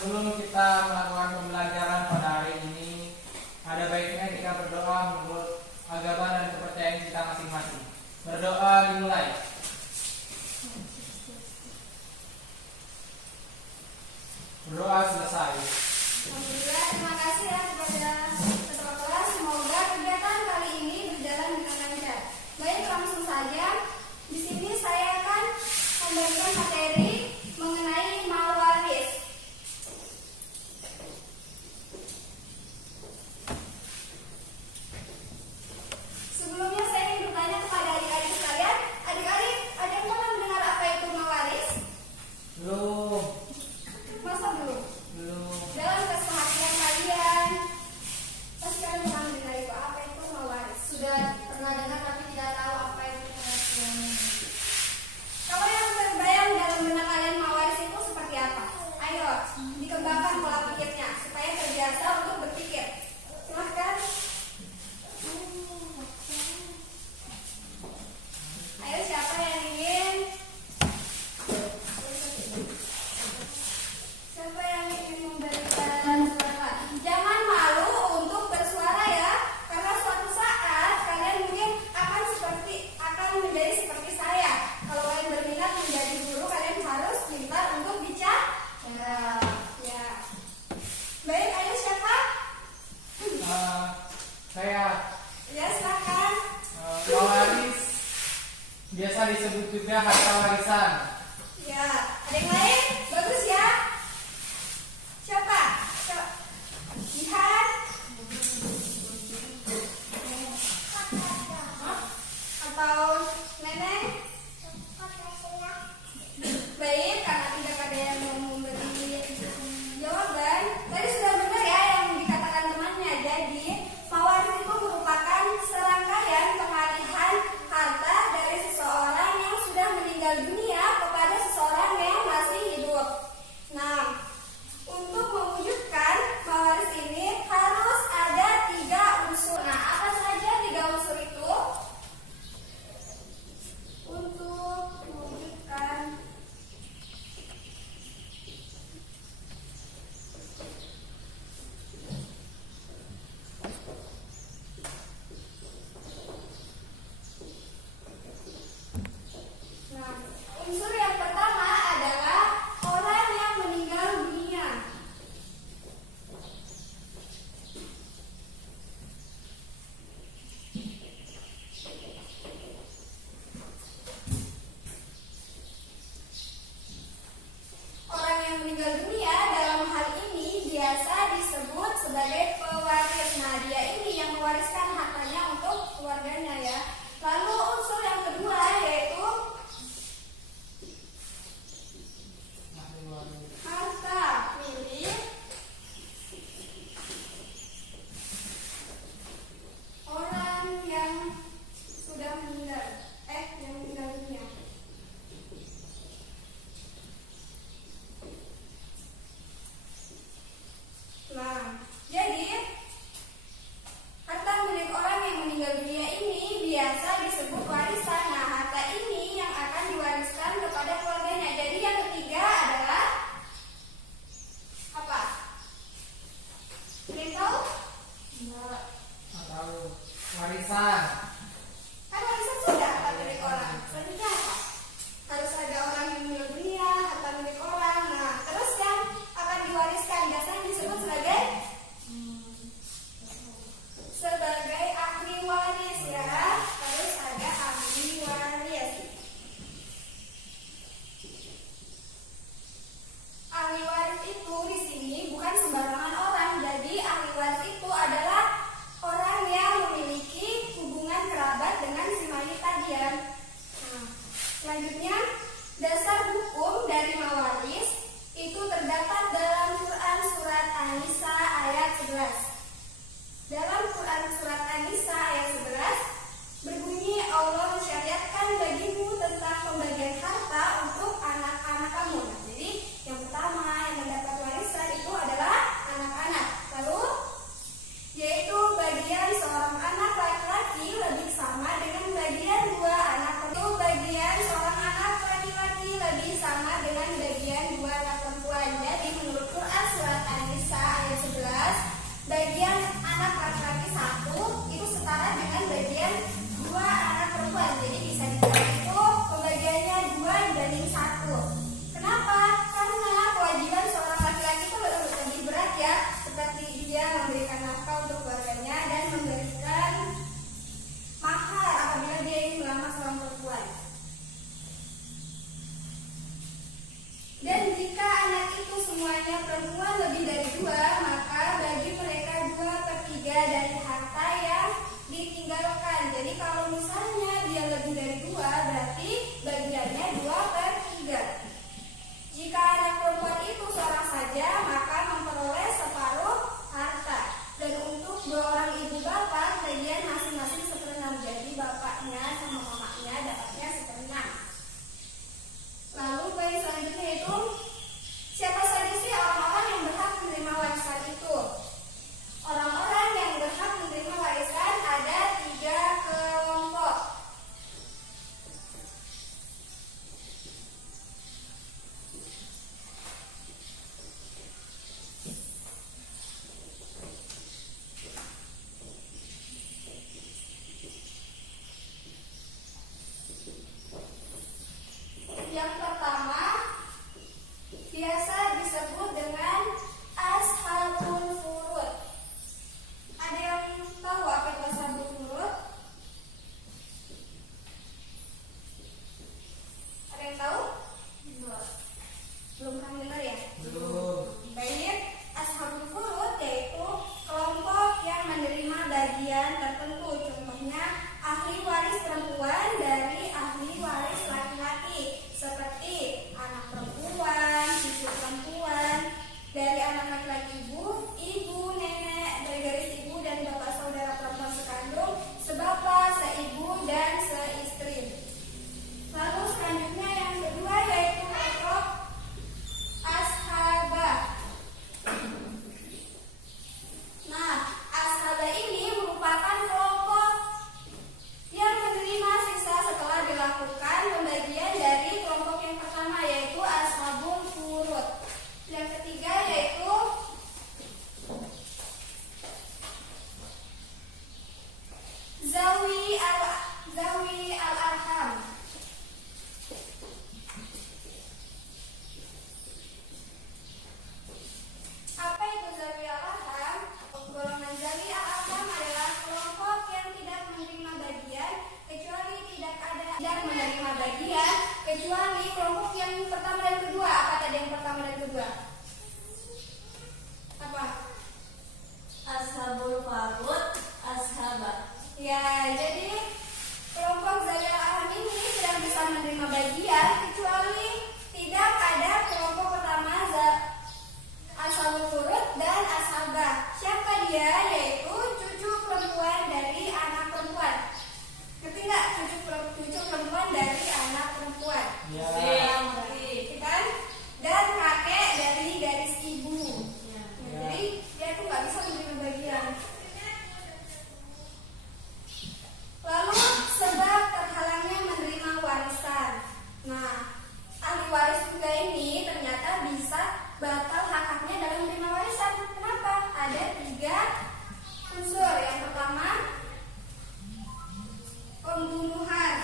sebelum kita melakukan pembelajaran pada hari ini, ada baiknya kita berdoa menurut agama dan kepercayaan kita masing-masing. Berdoa dimulai. Berdoa selesai. Alhamdulillah, terima kasih ya kepada ketua kelas. Semoga kegiatan kali ini berjalan dengan lancar. Baik, langsung saja. Di sini saya akan memberikan materi mengenai mawaris. Sebelumnya saya ingin bertanya kepada adik-adik sekalian. Adik-adik, ada yang pernah mendengar apa itu mawaris? Belum. Masa belum? Belum. Dalam keseharian kalian, pasti kalian pernah mendengar itu. Apa itu mawaris? Sudah pernah dengar tapi tidak tahu apa itu. Kalau yang terbayang dalam benak kalian mawaris itu seperti apa? Ayo, dikembangkan pola pikirnya supaya terbiasa untuk berpikir. Silahkan. Ayo, siapa yang ingin? Siapa yang ingin memberikan suara? Jangan malu untuk bersuara ya, karena suatu saat kalian mungkin akan menjadi seperti saya. Kalau kalian berminat menjadi guru, kalian harus pintar untuk bicara. Ya. Baik, ayo siapa? Saya Ya, silakan. mawaris biasa disebut juga harta warisan. Ya, ada yang lain? Bagus ya. Siapa? Lihat. Atau nenek? Baik, karena tidak ada yang mau memberi jawaban. Tadi sudah benar ya yang dikatakan temannya. Jadi, mawaris itu merupakan serangkaian pengalihan harta dari seseorang yang sudah meninggal dunia menerimanya perempuan lebih dari dua, maka bagi mereka 2/3 dari harta yang ditinggalkan. Jadi kalau misalnya dia lebih dari dua, berarti bagiannya 2/3. Jika anak perempuan itu seorang saja, maka memperoleh separuh harta. Dan untuk 2 orang ibu bapak, bagian masing-masing 1/6. Jadi bapaknya sama mamanya dapatnya 1/6. Lalu poin selanjutnya itu, siapa saja sih orang-orang yang berhak menerima warisan itu? Orang-orang yang berhak menerima warisan ada 3 kelompok. Yang pertama biasa disebut dengan ashabul furud. Ada yang tahu apa itu ashabul furud? Ada yang tahu? Belum pernah dengar ya? Belum. Baik, ashabul furud yaitu kelompok yang menerima bagian tertentu. Contohnya ahli waris perempuan dari ahli waris laki-laki, seperti anak perempuan, cucu perempuan, dari anak laki-laki ibu, nenek, dari garis ibu dan bapak saudara perempuan sekandung, sebapak, seibu, dan seistri. Lalu selanjutnya yang kedua yaitu kelompok ashabah. Nah, ashabah ini merupakan kelompok yang menerima sisa setelah dilakukan pembagian dari kelompok yang pertama yaitu ashabul furud. Yang ketiga yaitu zawi al-arham. Apa itu zawi al-arham? Golongan zawi al-arham adalah kelompok yang tidak menerima bagian kecuali menerima bagian kecuali kelompok yang pertama dan kedua. Apa tadi yang pertama dan kedua? Apa? Ashabul farud, ashabah. Ya, jadi kelompok zawi al-arham ini tidak bisa menerima bagian kecuali tidak ada kelompok pertama ashabul furud dan ashabah. Siapa dia? Yaitu cucu perempuan dari anak perempuan. Ngerti nggak? Cucu perempuan dari anak perempuan. Ya. Ngerti kan? Dan kakek dari garis ibu. Ya. Jadi dia tuh nggak bisa menerima bagian. Lalu sebab terhalangnya menerima warisan. Nah, ahli waris juga ini ternyata bisa batal hak-haknya dalam menerima warisan. Kenapa? Ada 3 unsur. Yang pertama, pembunuhan.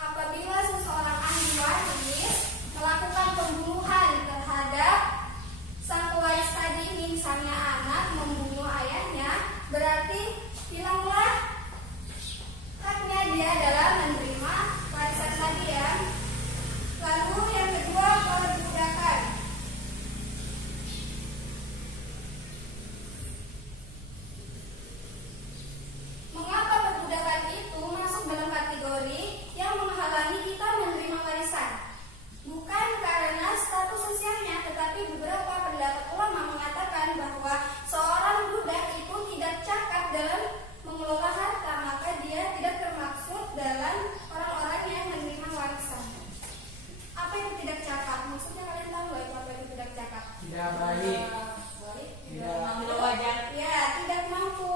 Apabila seseorang ahli waris melakukan pembunuhan terhadap sang pewaris tadi, misalnya anak membunuh ayahnya, berarti hilanglah haknya dia adalah menerima warisan tadi ya. Lalu yang kedua, perbudakan. Mengapa perbudakan itu masuk dalam kategori yang menghalangi kita menerima warisan? Bukan karena status sosialnya, tetapi beberapa pendapat ulama mengatakan bahwa seorang budak itu tidak cakap dalam mengelola harta, maka dia tidak termaksud dalam orang-orang yang menerima warisan. Apa itu tidak cakap? Maksudnya kalian tahu nggak itu apa itu tidak cakap? Tidak baik. Tidak mengambil wajar. Ya, tidak mampu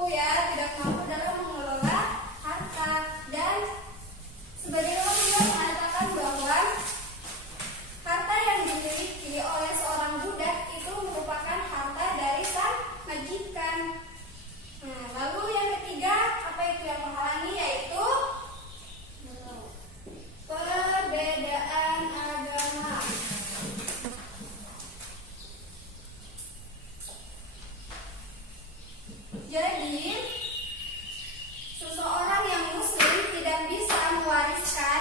dalam mengelola harta. Dan sebagai orang juga mengatakan bahwa harta yang dimiliki oleh seorang budak itu merupakan harta dari sang majikan. Nah, lalu yang ketiga, apa itu yang menghalangi? Yaitu perbedaan agama. Jadi, seseorang yang muslim tidak bisa mewariskan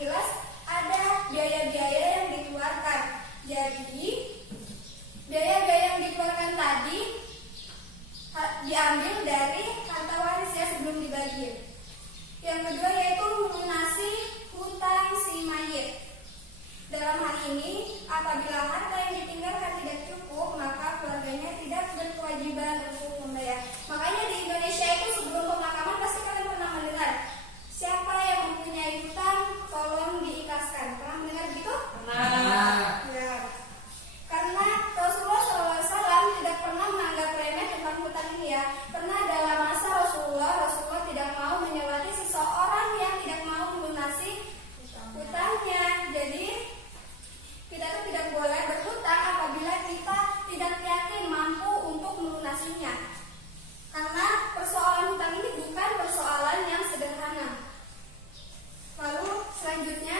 jelas ada biaya-biaya yang dikeluarkan. Jadi biaya-biaya yang dikeluarkan tadi diambil dari harta waris ya sebelum dibagi. Yang kedua yaitu melunasi hutang si mayit. Dalam hal ini, apabila harta yang ditinggalkan tidak cukup, maka keluarganya tidak berkewajiban untuk membayar. Makanya di Indonesia itu sebelum pemakaman pasti kalian pernah mendengar, siapa yang mempunyai hutang tolong diikhlaskan. Pernah mendengar gitu? Nah, Ya. Karena Rasulullah SAW tidak pernah menganggap remeh tentang hutang ini ya. Karena dalam masa Rasulullah tidak mau menyewati seseorang yang tidak mau melunasi hutangnya. Jadi kita tuh tidak boleh berhutang apabila kita tidak yakin mampu untuk melunasinya. Karena persoalan hutang ini bukan persoalan yang sederhana. Lalu selanjutnya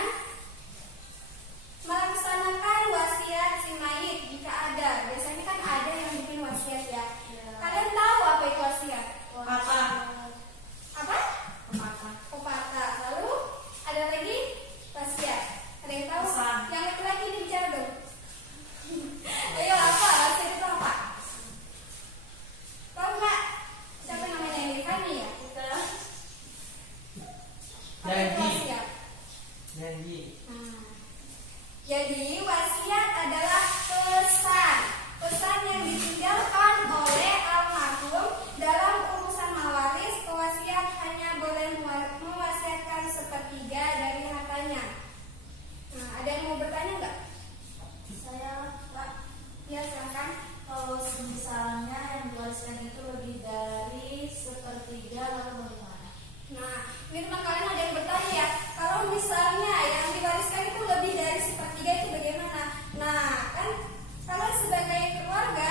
melaksanakan wasiat si mayit jika ada. Biasanya kan ada yang bikin wasiat ya. Kalian tahu apa itu wasiat? Apa? Apa? Pepatah. Pepatah. Lalu ada lagi wasiat. Ada yang tahu? Pesan. Yang laki-laki ini bicara dong. Ayo apa? Wasiat itu apa? Tahu nggak? Siapa namanya ini? Fani ya? Kita Apa itu Janji. wasiat? janji. Jadi wasiat adalah pesan yang ditinggalkan oleh almarhum dalam urusan mawaris. Pewasiat hanya boleh mewasiatkan sepertiga dari hartanya. Nah, ada yang mau bertanya nggak? saya Pak, Ya silakan. kalau misalnya yang diwariskan itu lebih dari sepertiga lalu bagaimana? Nah, ini teman kalian ada yang bertanya ya. Kalau misalnya yang diwariskan itu lebih dari sepertiga itu bagaimana? Nah, kan kalian sebagai keluarga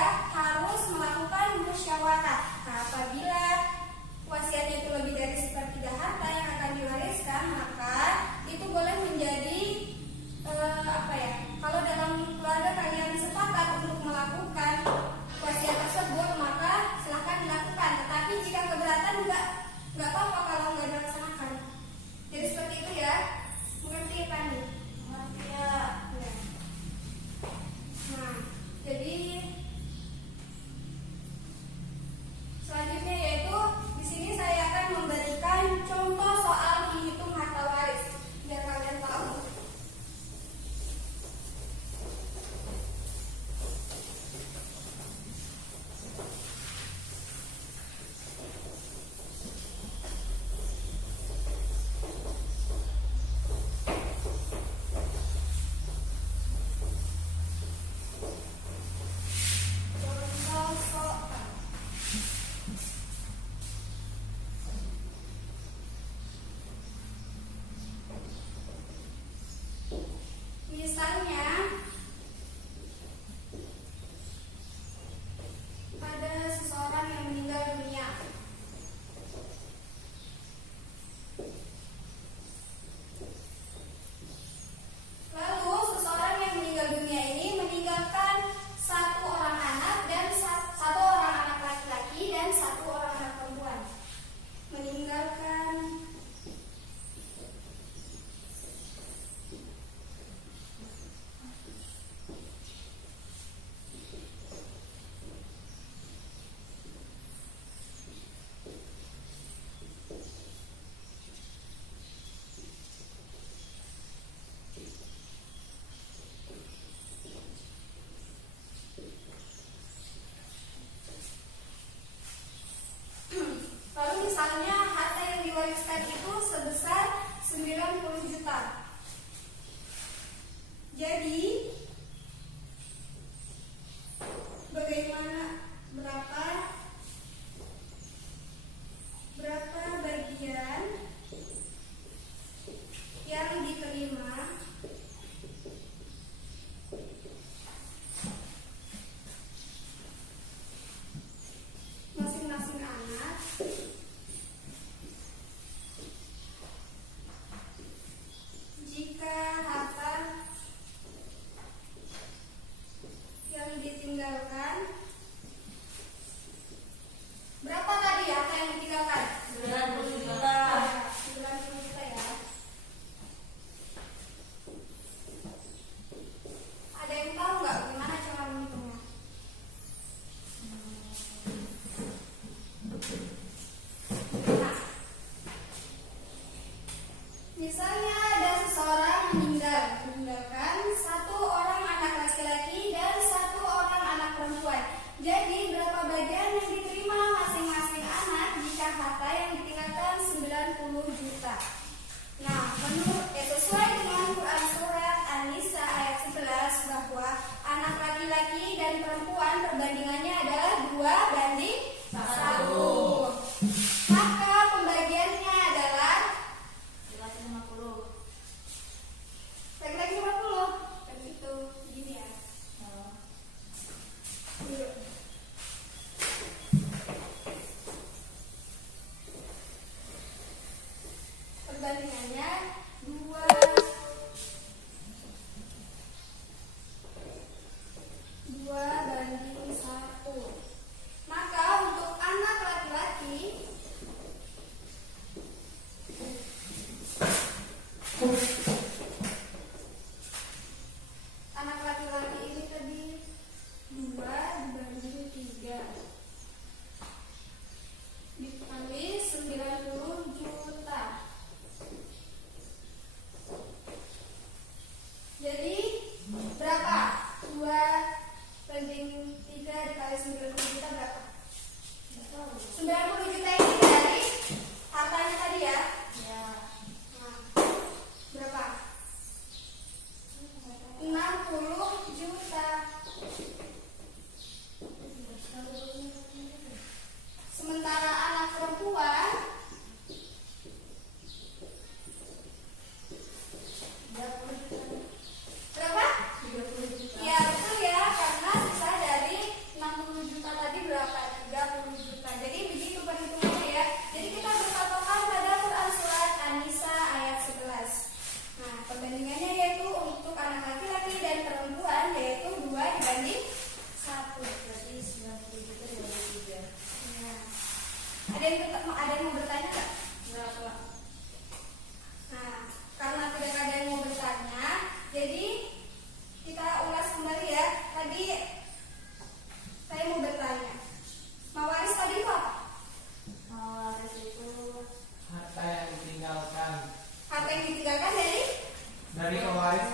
Perbandingannya yaitu untuk anak laki-laki dan perempuan yaitu 2:1. Berarti 93 dibagi 3. Nah, ada yang mau bertanya nggak? Enggak, Pak. Nah, karena tidak ada yang mau bertanya, jadi kita ulas kembali ya. Tadi saya mau bertanya, mawaris tadi itu apa? Mawaris itu Harta yang ditinggalkan Harta yang ditinggalkan dari dari pewaris